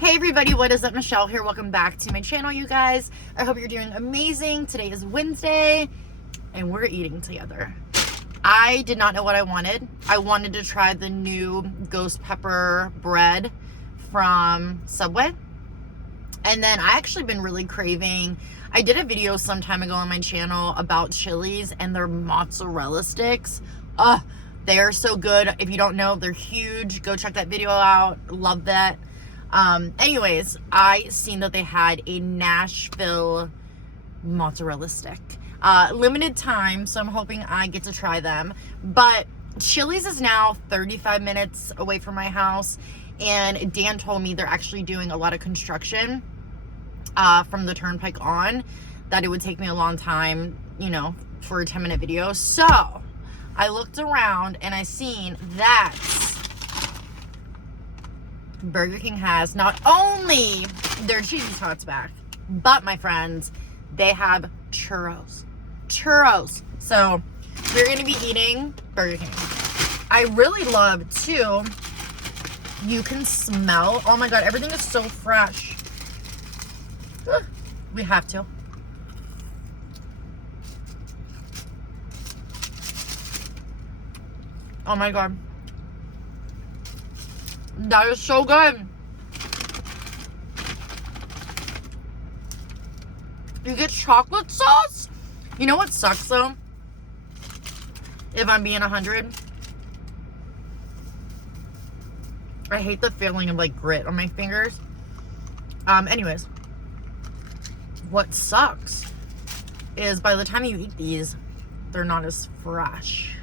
Hey everybody, what is up? Michelle here. Welcome back to my channel, you guys. I hope you're doing amazing. Today is Wednesday and we're eating together. I did not know what I wanted. I wanted to try the new ghost pepper bread from Subway. And then I actually been really craving, I did a video some time ago on my channel about Chili's and their mozzarella sticks. They are so good. If you don't know, they're huge. Go check that video out. Love that. Anyways, I seen that they had a Nashville mozzarella stick. Limited time, so I'm hoping I get to try them. But Chili's is now 35 minutes away from my house, and Dan told me they're actually doing a lot of construction from the turnpike on, that it would take me a long time, you know, for a 10-minute video. So I looked around and I seen that Burger King has not only their cheesy tots back, but my friends, they have churros. So we're gonna be eating Burger King. I really love too, you can smell, oh my god, everything is so fresh. We have to. Oh my god. That is so good. You get chocolate sauce? You know what sucks though? If I'm being 100, I hate the feeling of like grit on my fingers. Anyways, what sucks is by the time you eat these, they're not as fresh.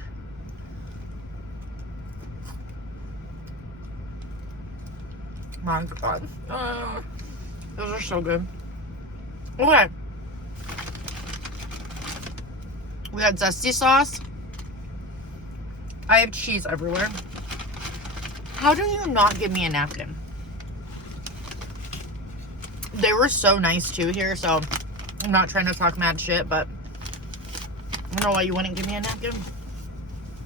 My god. Those are so good. Okay. We got zesty sauce. I have cheese everywhere. How do you not give me a napkin? They were so nice too here, so I'm not trying to talk mad shit, but I don't know why you wouldn't give me a napkin.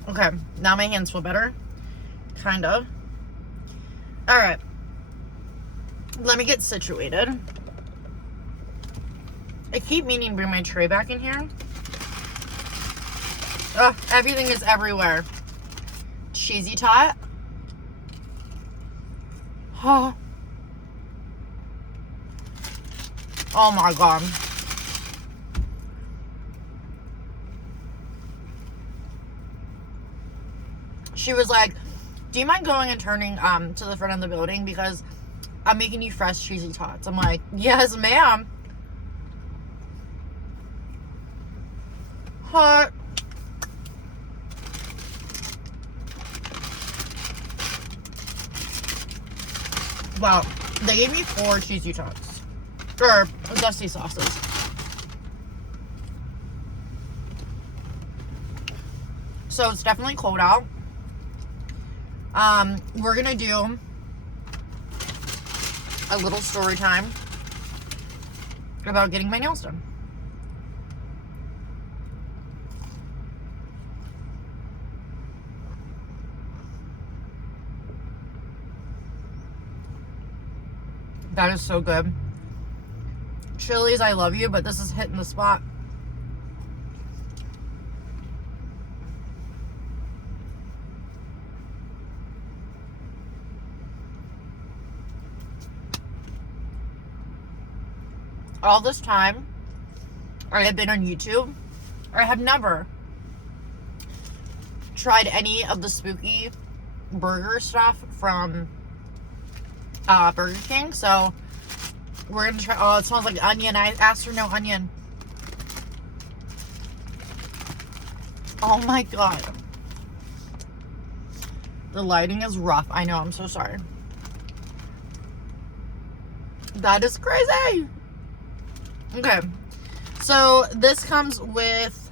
Okay, now my hands feel better. Kind of. Alright. Let me get situated. I keep meaning to bring my tray back in here. Ugh, everything is everywhere. Cheesy tot. Oh. Oh my god. She was like, do you mind going and turning to the front of the building because I'm making you fresh cheesy tots. I'm like, yes ma'am. Hot. Wow, they gave me 4 cheesy tots. Or dusty sauces. So it's definitely cold out. We're gonna do a little story time about getting my nails done. That is so good. Chili's, I love you, but this is hitting the spot. All this time, I have been on YouTube. I have never tried any of the spooky burger stuff from Burger King. So we're gonna try. Oh, it smells like onion. I asked for no onion. Oh my god. The lighting is rough. I know, I'm so sorry. That is crazy. Okay, so this comes with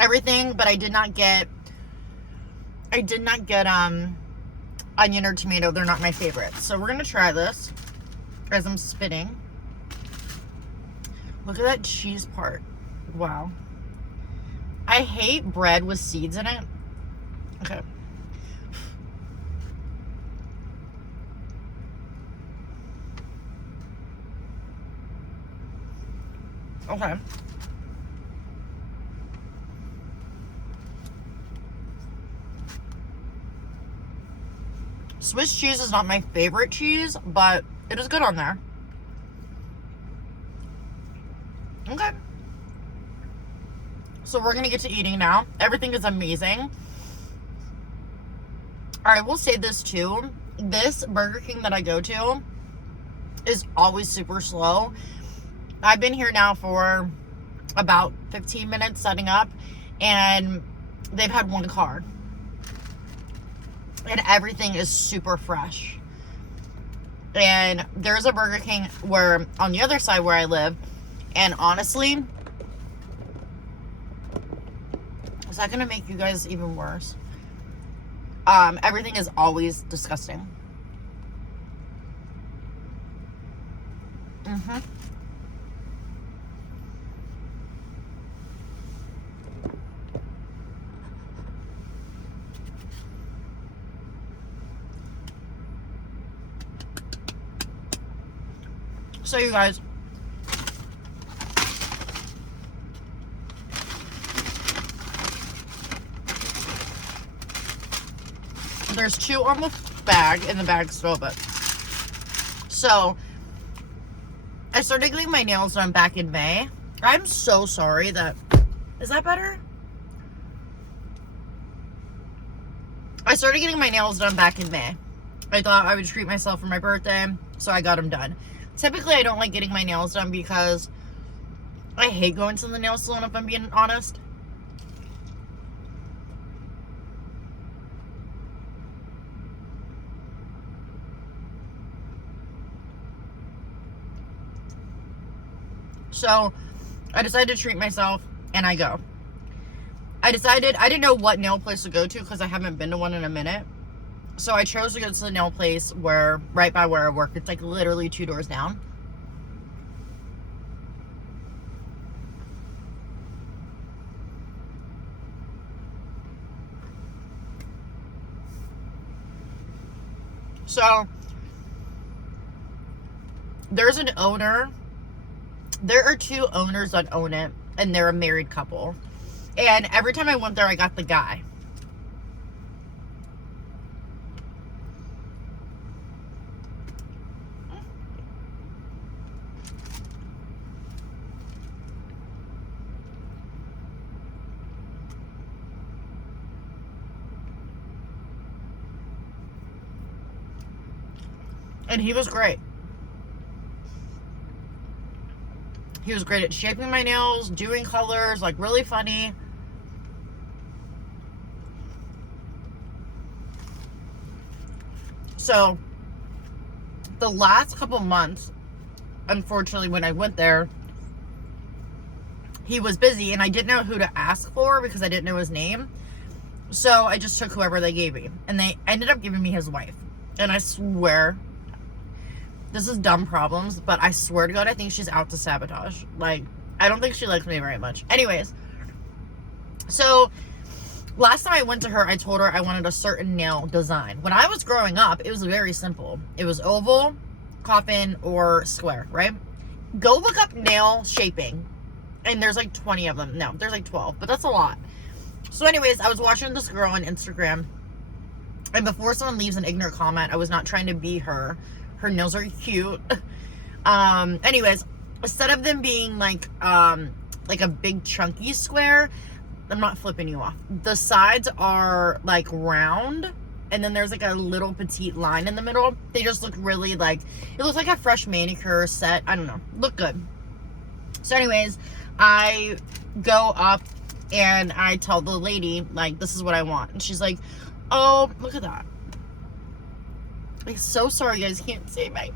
everything, but I did not get onion or tomato. They're not my favorites. So we're gonna try this as I'm spitting. Look at that cheese part. Wow. I hate bread with seeds in it. Okay. Okay. Swiss cheese is not my favorite cheese, but it is good on there. Okay. So we're gonna get to eating now. Everything is amazing. I will say this too. This Burger King that I go to is always super slow. I've been here now for about 15 minutes setting up, and they've had one car. And everything is super fresh. And there's a Burger King where on the other side where I live, and honestly, is that gonna make you guys even worse? Everything is always disgusting. So you guys, there's 2 on the bag, and the bag's still open. So I started getting my nails done back in May. I'm so sorry that, is that better? I started getting my nails done back in May. I thought I would treat myself for my birthday, so I got them done. Typically, I don't like getting my nails done because I hate going to the nail salon, if I'm being honest. So I decided to treat myself, and I go. I didn't know what nail place to go to because I haven't been to one in a minute. So I chose to go to the nail place right by where I work. It's like literally 2 doors down. So there's an owner. There are 2 owners that own it, and they're a married couple. And every time I went there, I got the guy. And he was great. He was great at shaping my nails, doing colors, like really funny. So the last couple months, unfortunately, when I went there, he was busy and I didn't know who to ask for because I didn't know his name. So I just took whoever they gave me, and they ended up giving me his wife. And I swear, this is dumb problems, but I swear to God, I think she's out to sabotage. Like, I don't think she likes me very much. Anyways, so last time I went to her, I told her I wanted a certain nail design. When I was growing up, it was very simple. It was oval, coffin, or square, right? Go look up nail shaping, and there's like 20 of them. No, there's like 12, but that's a lot. So anyways, I was watching this girl on Instagram, and before someone leaves an ignorant comment, I was not trying to be her. Her nails are cute. Anyways, instead of them being like a big chunky square, I'm not flipping you off. The sides are like round, and then there's like a little petite line in the middle. They just look really like, it looks like a fresh manicure set. I don't know. Look good. So anyways, I go up and I tell the lady, like, this is what I want. And she's like, oh, look at that. I'm so sorry, you guys can't see my...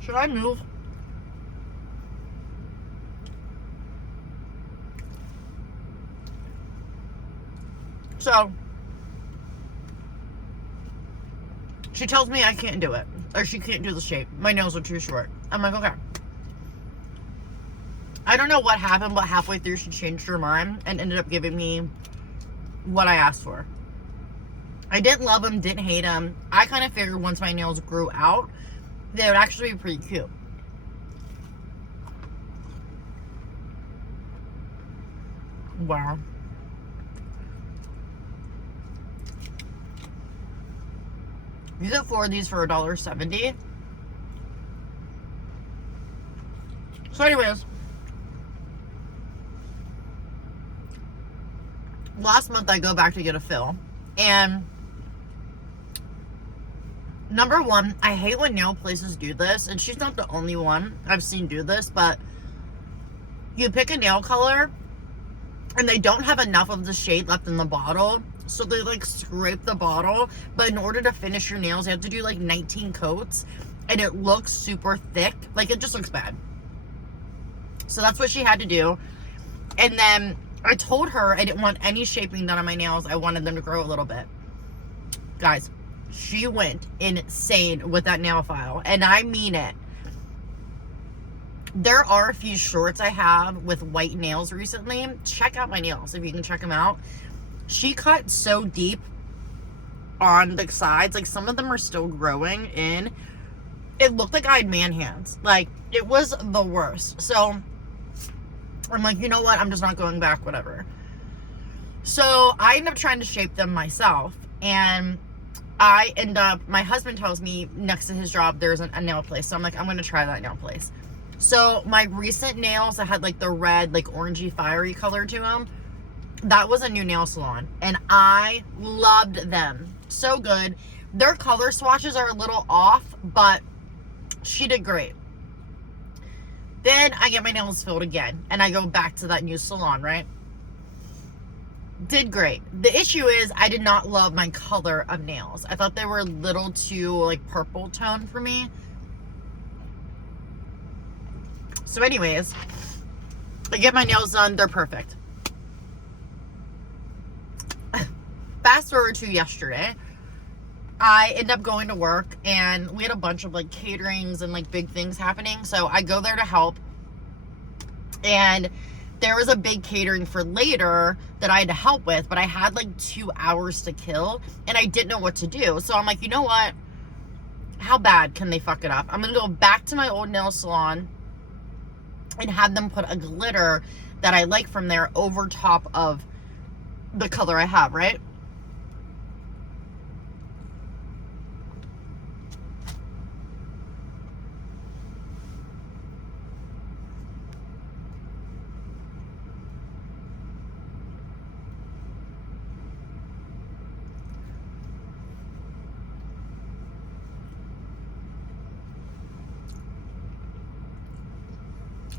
Should I move? So, she tells me I can't do it. or she can't do the shape. My nails are too short. I'm like, okay. I don't know what happened, but halfway through she changed her mind and ended up giving me what I asked for. I didn't love them, didn't hate them. I kind of figured once my nails grew out, they would actually be pretty cute. Wow. You get 4 of these for $1.70. So anyways, last month I go back to get a fill, and number one, I hate when nail places do this, and she's not the only one I've seen do this, but you pick a nail color and they don't have enough of the shade left in the bottle, so they like scrape the bottle, but in order to finish your nails you have to do like 19 coats, and it looks super thick. Like, it just looks bad. So that's what she had to do. And then I told her I didn't want any shaping done on my nails. I wanted them to grow a little bit. Guys, she went insane with that nail file, and I mean it. There are a few shorts I have with white nails recently. Check out my nails if you can check them out. She cut so deep on the sides. Like, some of them are still growing in. It looked like I had man hands. Like, it was the worst. So I'm like, you know what? I'm just not going back, whatever. So I end up trying to shape them myself. And my husband tells me next to his job there's a nail place. So I'm like, I'm going to try that nail place. So my recent nails that had like the red, like orangey, fiery color to them, that was a new nail salon. And I loved them. So good. Their color swatches are a little off, but she did great. Then I get my nails filled again, and I go back to that new salon, right? Did great. The issue is I did not love my color of nails. I thought they were a little too like purple tone for me. So anyways, I get my nails done. They're perfect. Fast forward to yesterday. I end up going to work, and we had a bunch of like caterings and like big things happening. So I go there to help, and there was a big catering for later that I had to help with, but I had like 2 hours to kill, and I didn't know what to do. So I'm like, you know what? How bad can they fuck it up? I'm going to go back to my old nail salon and have them put a glitter that I like from there over top of the color I have, right?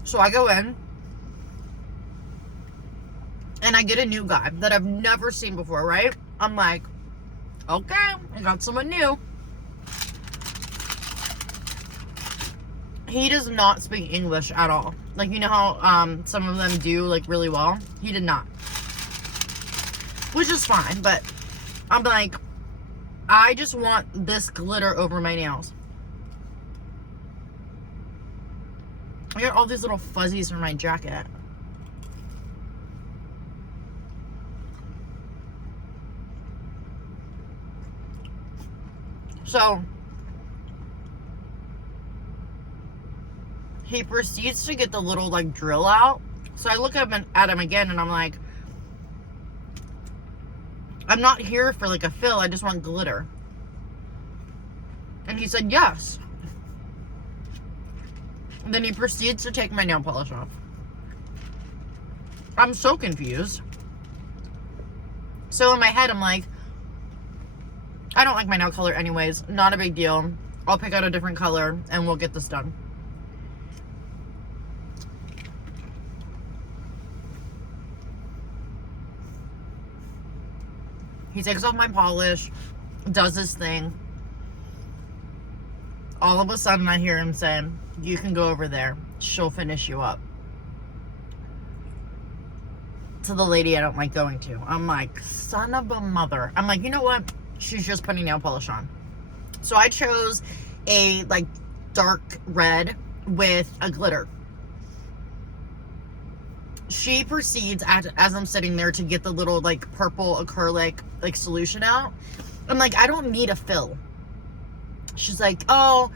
So I go in, and I get a new guy that I've never seen before, right? I'm like, okay, I got someone new. He does not speak English at all. Like, you know how some of them do, like, really well? He did not. Which is fine, but I'm like, I just want this glitter over my nails. I got all these little fuzzies from my jacket. So he proceeds to get the little like drill out. So I look at him again, and I'm like, I'm not here for like a fill. I just want glitter. And he said yes. Then he proceeds to take my nail polish off. I'm so confused. So in my head, I'm like, I don't like my nail color anyways. Not a big deal. I'll pick out a different color and we'll get this done. He takes off my polish, does his thing. All of a sudden, I hear him say, you can go over there. She'll finish you up. To the lady I don't like going to. I'm like, son of a mother. I'm like, you know what? She's just putting nail polish on. So I chose a like dark red with a glitter. She proceeds as I'm sitting there to get the little like purple acrylic like solution out. I'm like, I don't need a fill. She's like, oh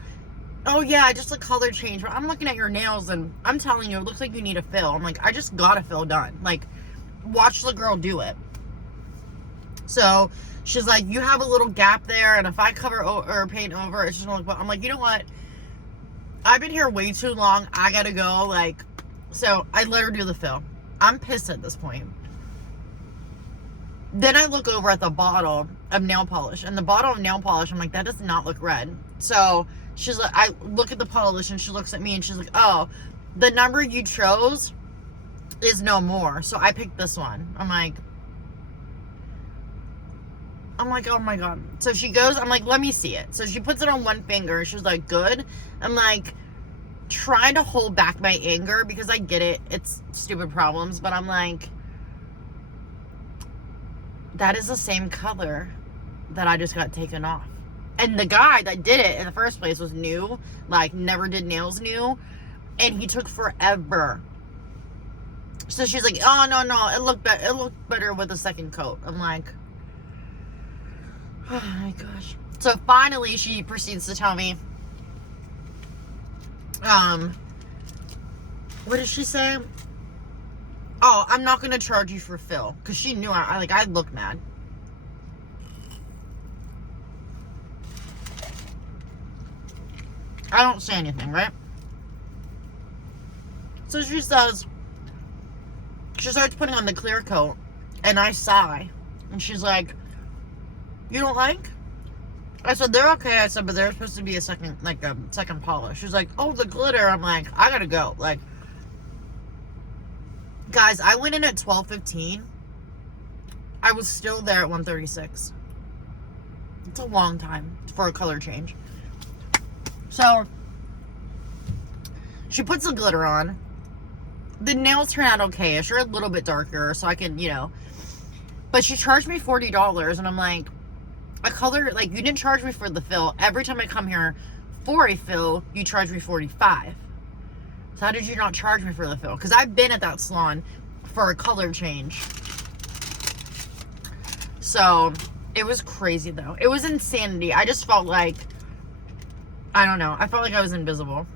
yeah, I just a color change. But I'm looking at your nails and I'm telling you, it looks like you need a fill. I'm like, I just got a fill done. Like, watch the girl do it. So she's like, you have a little gap there, and if I cover or paint over, it's just gonna look. I'm like, you know what? I've been here way too long. I gotta go. Like, so I let her do the fill. I'm pissed at this point. Then I look over at the bottle of nail polish, and the bottle of nail polish, I'm like, that does not look red. So she's like, I look at the polish, and she looks at me, and she's like, oh, the number you chose is no more. So I picked this one. I'm like, oh my God. So she goes, I'm like, let me see it. So she puts it on one finger. She's like, good. I'm like, trying to hold back my anger because I get it. It's stupid problems. But I'm like, that is the same color that I just got taken off. And the guy that did it in the first place was new. Like, never did nails new. And he took forever. So she's like, oh, no. It looked better with the second coat. I'm like, oh my gosh. So finally she proceeds to tell me, what did she say? Oh, I'm not gonna charge you for fill. Cause she knew I looked mad. I don't say anything, right? So she says, she starts putting on the clear coat, and I sigh. And she's like, you don't like? I said, they're okay. I said, but they're supposed to be a second polish. She's like, oh, the glitter. I'm like, I gotta go. Like, guys, I went in at 12:15. I was still there at 1:36. It's a long time for a color change. So she puts the glitter on. The nails turn out okay-ish. They're a little bit darker, so I can, But she charged me $40, and I'm like, a color, like, you didn't charge me for the fill. Every time I come here for a fill, you charge me $45. So how did you not charge me for the fill? Because I've been at that salon for a color change. So it was crazy, though. It was insanity. I just felt like, I don't know. I felt like I was invisible.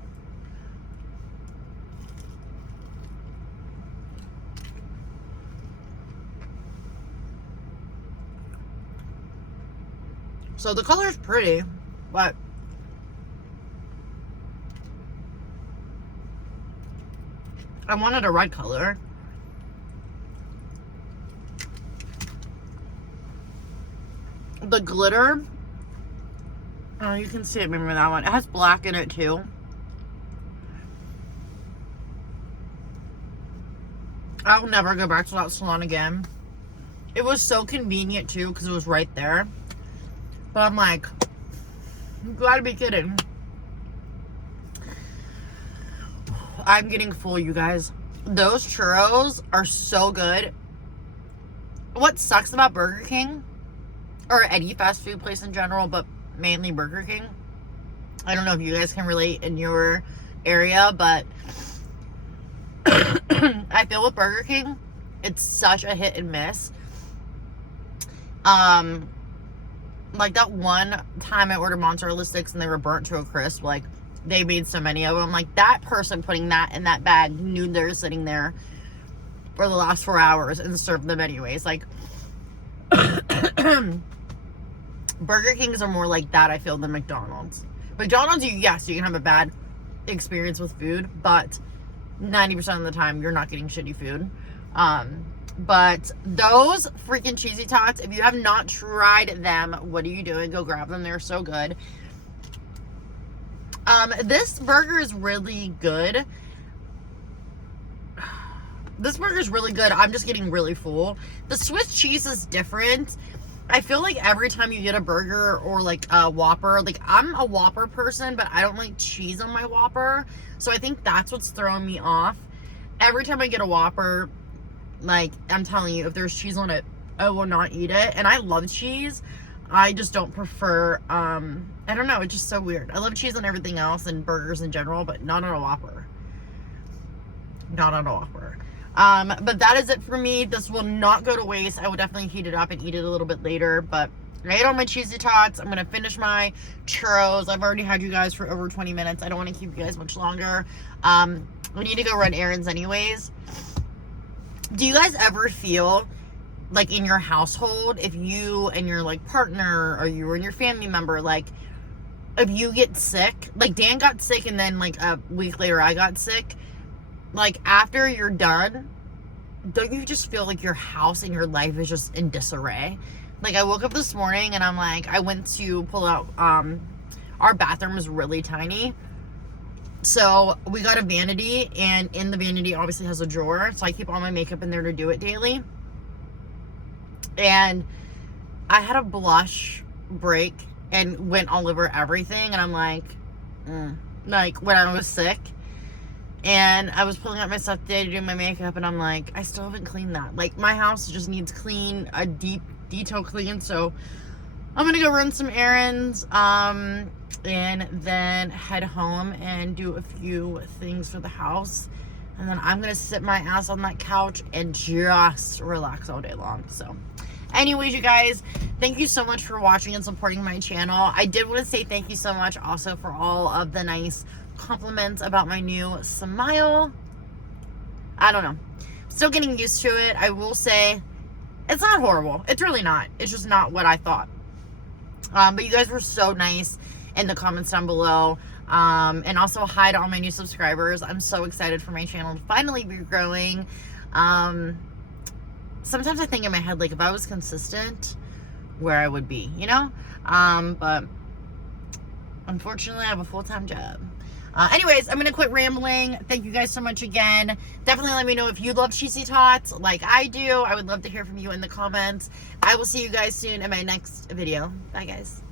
So the color's pretty, but I wanted a red color. The glitter, oh, you can see it, remember that one. It has black in it too. I'll never go back to that salon again. It was so convenient too because it was right there. But I'm like, you gotta be kidding. I'm getting full, you guys. Those churros are so good. What sucks about Burger King, or any fast food place in general, but mainly Burger King, I don't know if you guys can relate in your area, but I feel with Burger King, it's such a hit and miss. Like that one time I ordered mozzarella sticks and they were burnt to a crisp. Like, they made so many of them. Like, that person putting that in that bag knew they were sitting there for the last 4 hours and served them anyways. Like, Burger Kings are more like that, I feel, than McDonald's. McDonald's, yes, you can have a bad experience with food, but 90% of the time, you're not getting shitty food. But those freaking cheesy tots, if you have not tried them, what are you doing? Go grab them. They're so good. This burger is really good. This burger is really good. I'm just getting really full. The Swiss cheese is different. I feel like every time you get a burger or like a Whopper, like, I'm a Whopper person, but I don't like cheese on my Whopper. So I think that's what's throwing me off. Every time I get a Whopper, like, I'm telling you, if there's cheese on it, I will not eat it. And I love cheese. I just don't prefer, I don't know, it's just so weird. I love cheese on everything else and burgers in general, but not on a Whopper. Not on a Whopper. But that is it for me. This will not go to waste. I will definitely heat it up and eat it a little bit later, but I ate all my cheesy tots. I'm going to finish my churros. I've already had you guys for over 20 minutes. I don't want to keep you guys much longer. We need to go run errands anyways. Do you guys ever feel like in your household, if you and your like partner or you and your family member, like if you get sick, like Dan got sick and then like a week later I got sick, like after you're done, don't you just feel like your house and your life is just in disarray? Like I woke up this morning and I'm like, I went to pull out, our bathroom is really tiny. So we got a vanity, and in the vanity obviously has a drawer. So I keep all my makeup in there to do it daily. And I had a blush break and went all over everything. And I'm like, like when I was sick. And I was pulling out my stuff today to do my makeup, and I'm like, I still haven't cleaned that. Like my house just needs clean, a deep detail clean. So I'm gonna go run some errands, and then head home and do a few things for the house, and then I'm gonna sit my ass on that couch and just relax all day long. So anyways, you guys, thank you so much for watching and supporting my channel. I did want to say thank you so much also for all of the nice compliments about my new smile. I don't know, still getting used to it. I will say it's not horrible. It's really not. It's just not what I thought. But you guys were so nice in the comments down below. And also hi to all my new subscribers. I'm so excited for my channel to finally be growing. Sometimes I think in my head, like if I was consistent, where I would be, you know? But unfortunately I have a full-time job. Anyways, I'm going to quit rambling. Thank you guys so much again. Definitely let me know if you love cheesy tots like I do. I would love to hear from you in the comments. I will see you guys soon in my next video. Bye, guys.